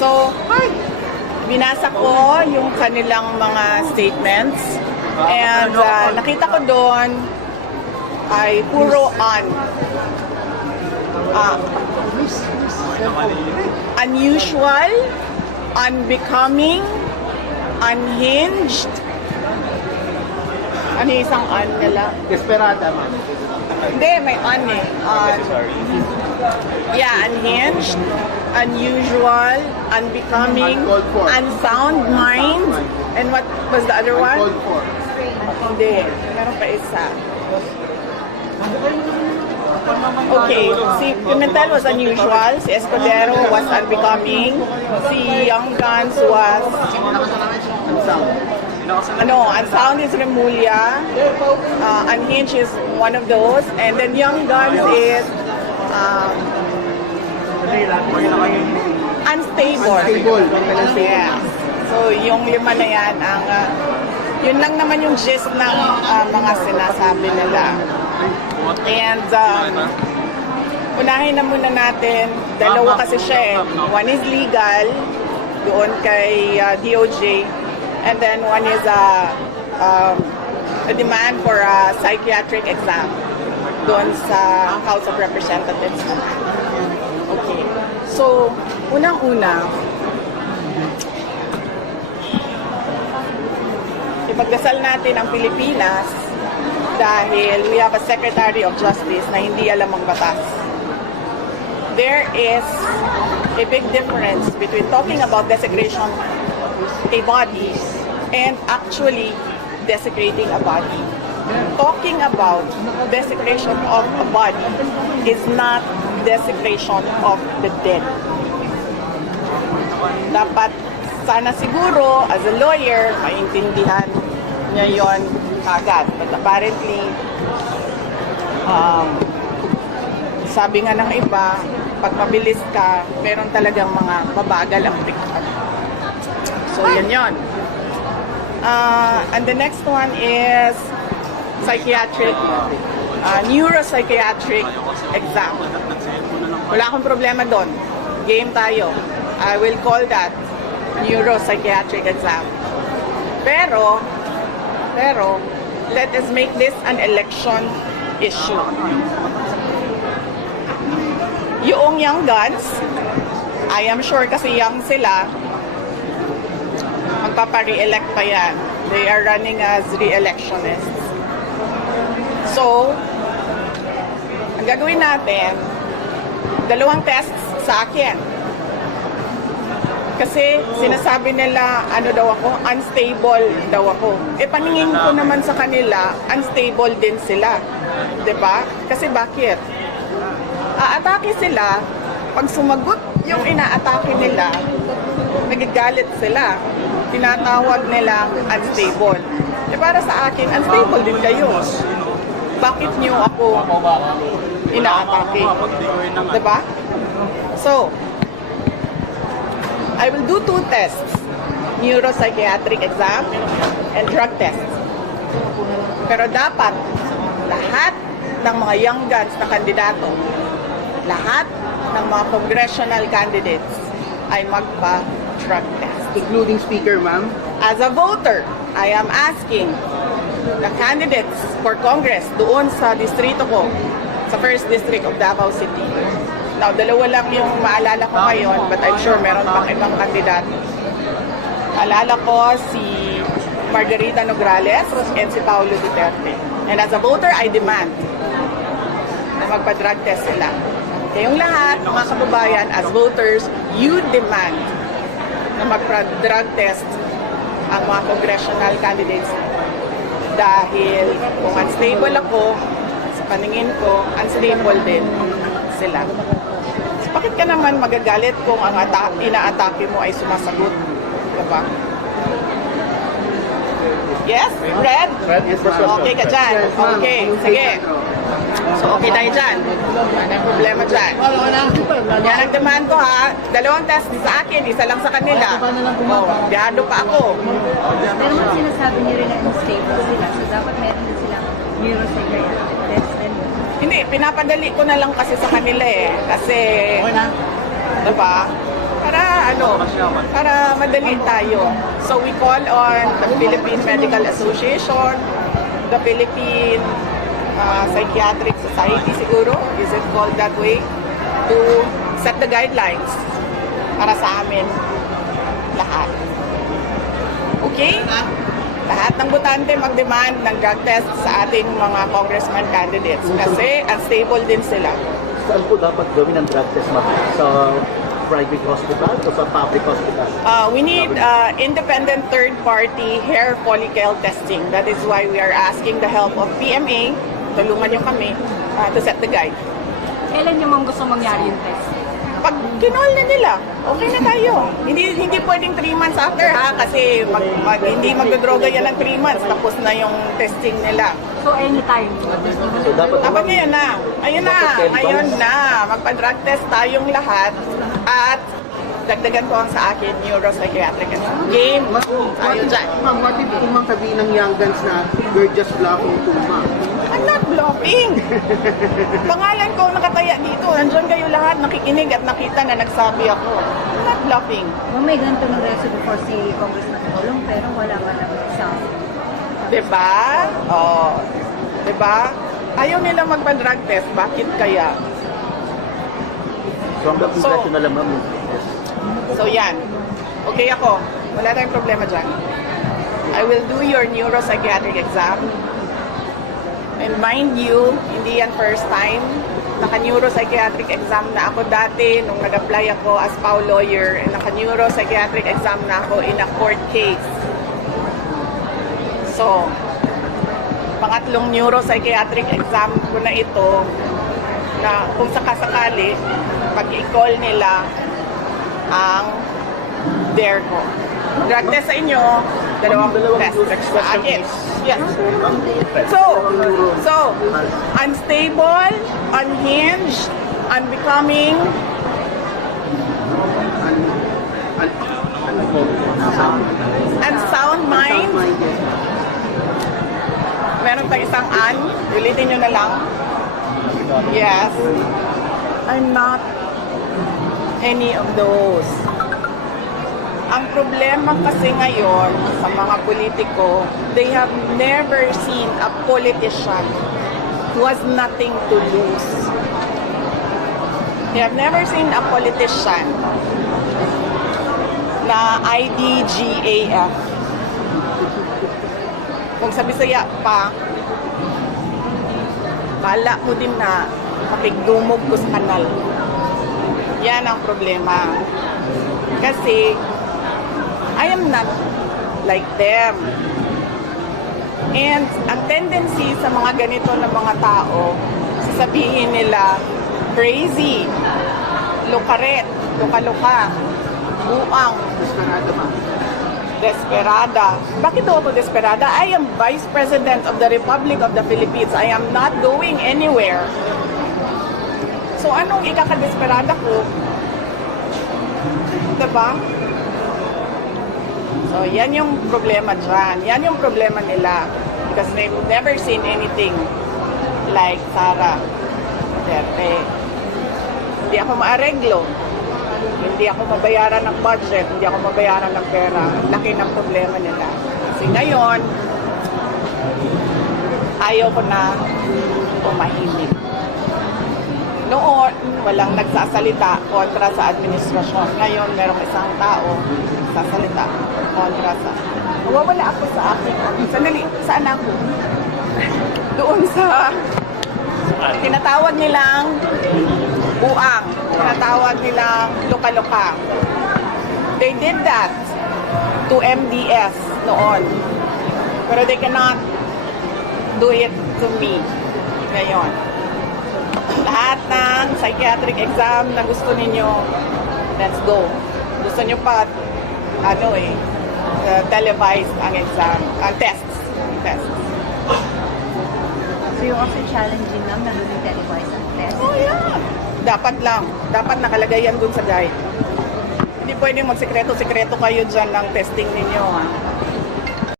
So, binasa ko yung kanilang mga statements and uh, nakita ko doon ay puro on. Ah, unusual, unbecoming, unhinged. Ano isang on nila? Desperada, ma'am. Hindi, may on eh. On. Yeah, unhinged, unusual, unbecoming, for. unsound mind, and what was the other one? Hindi, meron pa isa. Okay, si Pimentel was unusual, si Escudero was unbecoming, si Young Guns was, ano, unsound is Remulla, uh, unhinged is one of those, and then Young Guns is um, unstable. Stable. Yeah. So, yung lima na yan, ang, uh, yun lang naman yung gist ng uh, mga sinasabi nila. And, um, unahin na muna natin, dalawa kasi siya eh. One is legal, doon kay uh, DOJ, and then one is a, um, a demand for a psychiatric exam doon sa House of Representatives naman. Okay. So, unang-una, ipagdasal natin ang Pilipinas dahil we have a Secretary of Justice na hindi alam ang batas. There is a big difference between talking about desecration a body and actually desecrating a body. Talking about desecration of a body is not desecration of the dead. Dapat sana siguro as a lawyer maintindihan niya yon agad. But apparently um, sabi nga ng iba, pag mabilis ka, meron talagang mga mabagal ang pick-up. So, yan yon. Uh, and the next one is psychiatric, uh, neuropsychiatric exam. Wala akong problema doon. Game tayo. I will call that neuropsychiatric exam. Pero, pero, let us make this an election issue. Yung young guns, I am sure kasi young sila, magpapa-re-elect pa yan. They are running as re-electionists. So, ang gagawin natin, dalawang tests sa akin. Kasi sinasabi nila, ano daw ako, unstable daw ako. E paningin ko naman sa kanila, unstable din sila. ba? Kasi bakit? Aatake sila, pag sumagot yung inaatake nila, nagagalit sila. Tinatawag nila unstable. E para sa akin, unstable din kayo. Bakit niyo ako inaatake? 'Di ba? So, I will do two tests. Neuropsychiatric exam and drug test. Pero dapat lahat ng mga young guns na kandidato, lahat ng mga congressional candidates ay magpa-drug test. Including speaker, ma'am. As a voter, I am asking the candidates for Congress doon sa distrito ko, sa first district of Davao City. Now, dalawa lang yung maalala ko ngayon, but I'm sure meron pang ibang kandidato. Alala ko si Margarita Nograles and si Paulo Duterte. And as a voter, I demand na magpa-drug test sila. Kayong lahat, mga kababayan, as voters, you demand na magpa-drug test ang mga congressional candidates dahil kung unstable ako, sa paningin ko, unstable din sila. Bakit ka naman magagalit kung ang ata- inaatake mo ay sumasagot? Diba? Yes? Red? Red, ma'am. Okay ka dyan. Okay, sige. So, okay tayo dyan. Ano yung problema dyan? Yan ang demand ko ha. Dalawang test sa akin, isa lang sa kanila. Oh, biyado pa ako. Pero mga sinasabi niyo rin na unstable sila, so dapat meron din silang neuropsychiatric test. Hindi, pinapadali ko na lang kasi sa kanila eh. Kasi, diba? Ano, para madali tayo. So we call on the Philippine Medical Association, the Philippine uh, Psychiatric Society siguro, is it called that way, to set the guidelines para sa amin lahat. Okay? Lahat ng butante mag-demand ng drug test sa ating mga congressman candidates kasi unstable din sila. Saan po dapat gawin ang drug test, ma'am? Sa private hospital o sa public hospital? Uh, we need uh, independent third-party hair follicle testing. That is why we are asking the help of PMA, tulungan nyo kami, uh, to set the guide. Kailan niyo mong gusto mangyari yung test? Pag kinol na nila, okay na tayo. Hindi hindi pwedeng 3 months after ha, kasi mag, mag, hindi magdodroga yan ng 3 months, tapos na yung testing nila. So anytime. So dapat Dapat ngayon na. Ayun na. Ngayon na. Magpa-drug test tayong lahat. At dagdagan ko ang sa akin neuropsychiatric. Game. Ma'am, Ayun dyan. Ma'am, what if kung ma'am sabihin ng young guns na you're just bluffing too, ma'am? I'm not bluffing. Pangalan ko nakataya dito. Nandiyan kayo lahat nakikinig at nakita na nagsabi ako. I'm not bluffing. Ma'am, may ganito ng reso before si Congressman Colong pero wala ka lang sa... Diba? Oh. Diba? Ayaw nila magpa-drug test. Bakit kaya? So hanggang So- na lang, ma'am. So yan. Okay ako. Wala tayong problema dyan. I will do your neuropsychiatric exam. And mind you, hindi yan first time. Naka-neuropsychiatric exam na ako dati nung nag-apply ako as PAW lawyer. And naka-neuropsychiatric exam na ako in a court case. So, pangatlong neuropsychiatric exam ko na ito na kung sakasakali, pag i-call nila ang dare ko. Drug test sa inyo, dalawang test sa akin. Yes. So, so, unstable, unhinged, unbecoming, and sound mind. Meron pa isang an, ulitin nyo na lang. Yes. I'm not any of those. Ang problema kasi ngayon sa mga politiko, they have never seen a politician who has nothing to lose. They have never seen a politician na IDGAF. Kung sa Bisaya pa, kala ko din na pakigdumog ko sa kanal. Yan ang problema. Kasi, I am not like them. And ang tendency sa mga ganito na mga tao, sasabihin nila, crazy, lukaret, luka-luka, buang, Desperado, ma'am. desperada. Bakit daw ako desperada? I am Vice President of the Republic of the Philippines. I am not going anywhere. So anong ikakadesperada ko? Diba? So yan yung problema dyan. Yan yung problema nila. Because they've never seen anything like Sara Duterte. Hindi ako maareglo. Hindi ako mabayaran ng budget, hindi ako mabayaran ng pera. Laki ng problema nila. Kasi ngayon, ayaw ko na umahimik. Noon, walang nagsasalita kontra sa administrasyon. Ngayon, merong isang tao nagsasalita kontra sa... Nawawala ako sa akin. Sandali, saan ako? Doon sa... Tinatawag nilang buang. Tinatawag nilang luka-luka. They did that to MDS noon. Pero they cannot do it to me ngayon. Lahat ng psychiatric exam na gusto ninyo, let's go. Gusto nyo pa, ano eh, uh, televised ang exam, ang tests. Tests. So you're also challenging them na gawin televised ang test? Oh, yeah. Dapat lang. Dapat nakalagay yan dun sa guide. Hindi pwedeng magsekreto-sekreto kayo dyan ng testing ninyo. Ha?